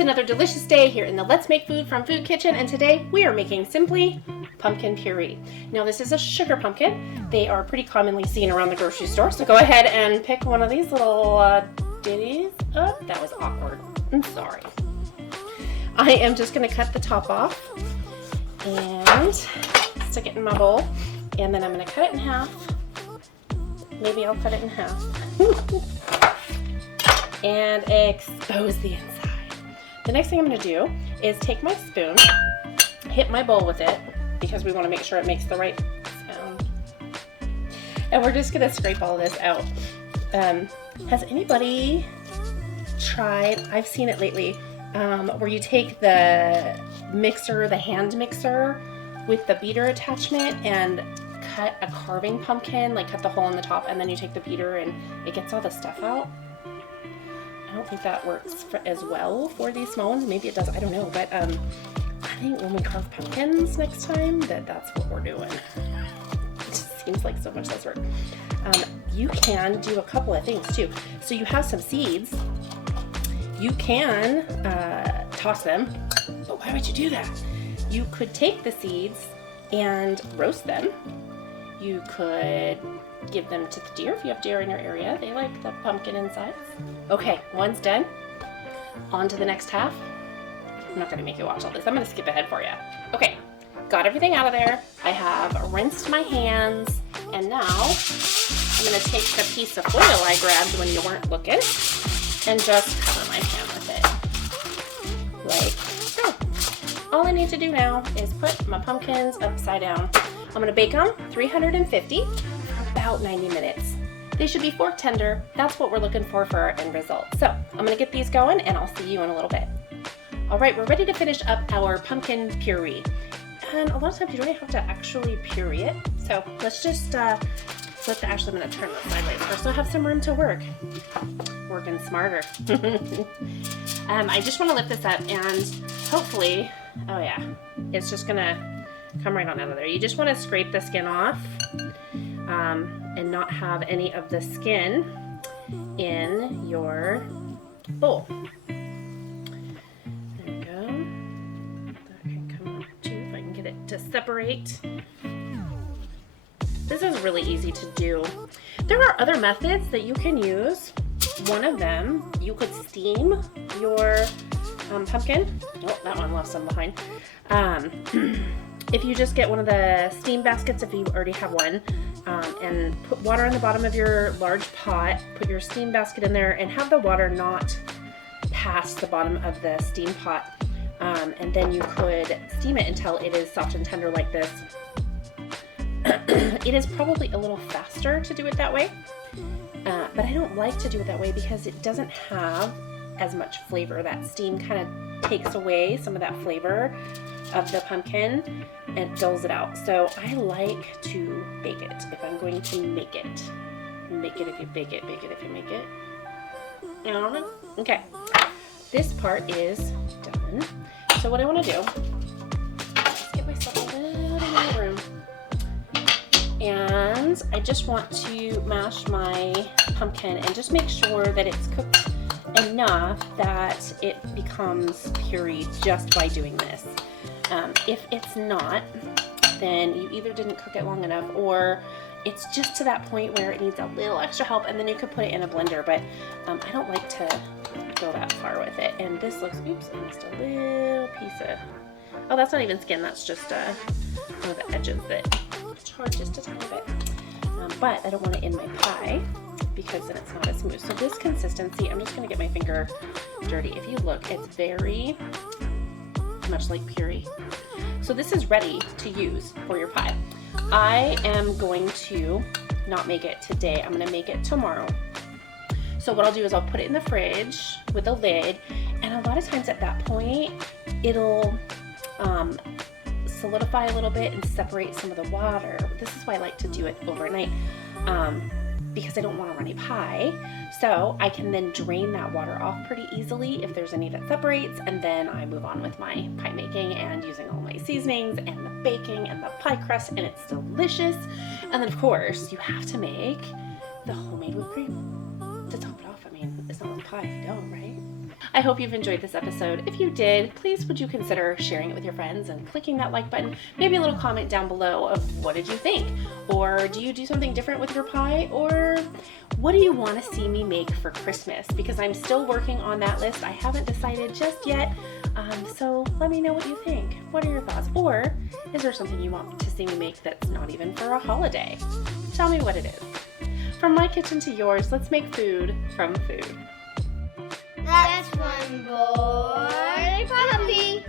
It's another delicious day here in the Let's Make Food from Food Kitchen, and today we are making simply pumpkin puree. Now this is a sugar pumpkin. They are pretty commonly seen around the grocery store, so go ahead and pick one of these little ditties. Oh, that was awkward. I'm sorry. I am just going to cut the top off and stick it in my bowl, and then I'm going to cut it in half. Maybe I'll cut it in half. And expose the inside. The next thing I'm going to do is take my spoon, hit my bowl with it, because we want to make sure it makes the right sound. And we're just going to scrape all of this out. Has anybody tried, I've seen it lately, where you take the mixer, the hand mixer with the beater attachment and cut a carving pumpkin, like cut the hole in the top, and then you take the beater and it gets all the stuff out? I don't think that works as well for these small ones. Maybe it does, I don't know. But I think when we carve pumpkins next time, that's what we're doing. It just seems like so much less work. You can do a couple of things too. So you have some seeds. You can toss them, but why would you do that? You could take the seeds and roast them. You could give them to the deer if you have deer in your area. They like the pumpkin insides. Okay, one's done. On to the next half. I'm not gonna make you watch all this. I'm gonna skip ahead for you. Okay, got everything out of there. I have rinsed my hands, and now I'm gonna take the piece of foil I grabbed when you weren't looking and just cover my pan with it. Like so. All I need to do now is put my pumpkins upside down. I'm gonna bake them 350 for about 90 minutes. They should be fork tender. That's what we're looking for our end result. So I'm gonna get these going and I'll see you in a little bit. All right, we're ready to finish up our pumpkin puree. And a lot of times you don't even have to actually puree it. So let's just actually I'm gonna turn this sideways first so I have some room to work. Working smarter. I just wanna lift this up and hopefully, oh yeah, it's just gonna come right on out of there. You just wanna scrape the skin off and not have any of the skin in your bowl. There we go. That can come up too if I can get it to separate. This is really easy to do. There are other methods that you can use. One of them, you could steam your pumpkin. Oh, that one left some behind. If you just get one of the steam baskets, if you already have one, and put water in the bottom of your large pot, put your steam basket in there, and have the water not past the bottom of the steam pot. And then you could steam it until it is soft and tender like this. It is probably a little faster to do it that way, but I don't like to do it that way because it doesn't have as much flavor. That steam kind of takes away some of that flavor of the pumpkin and fills it out. So I like to bake it if I'm going to make it. Make it if you bake it, bake it if you make it. I don't know. Okay, this part is done. So what I want to do is get myself a little more room. And I just want to mash my pumpkin and just make sure that it's cooked enough that it becomes puree just by doing this. If it's not, then you either didn't cook it long enough or it's just to that point where it needs a little extra help, and then you could put it in a blender, but I don't like to go that far with it. And this looks, oops, I missed a little piece of, oh, that's not even skin, that's just one of the edges that charred just a tiny bit. But I don't want it in my pie because then it's not as smooth. So this consistency, I'm just gonna get my finger dirty. If you look, it's very much like puree. So this is ready to use for your pie. I am going to not make it today. I'm gonna make it tomorrow. So what I'll do is I'll put it in the fridge with a lid, and a lot of times at that point, it'll solidify a little bit and separate some of the water. This is why I like to do it overnight, because I don't want a runny pie. So I can then drain that water off pretty easily if there's any that separates, and then I move on with my pie making and using all my seasonings and the baking and the pie crust, and it's delicious. And then of course you have to make the homemade whipped cream to top it off. I mean, it's not a pie if you don't, right? I hope you've enjoyed this episode. If you did, please would you consider sharing it with your friends and clicking that like button, maybe a little comment down below of what did you think? Or do you do something different with your pie? Or what do you want to see me make for Christmas? Because I'm still working on that list. I haven't decided just yet. So let me know what you think. What are your thoughts? Or is there something you want to see me make that's not even for a holiday? Tell me what it is. From my kitchen to yours, let's make food from food. That's one boy puppy.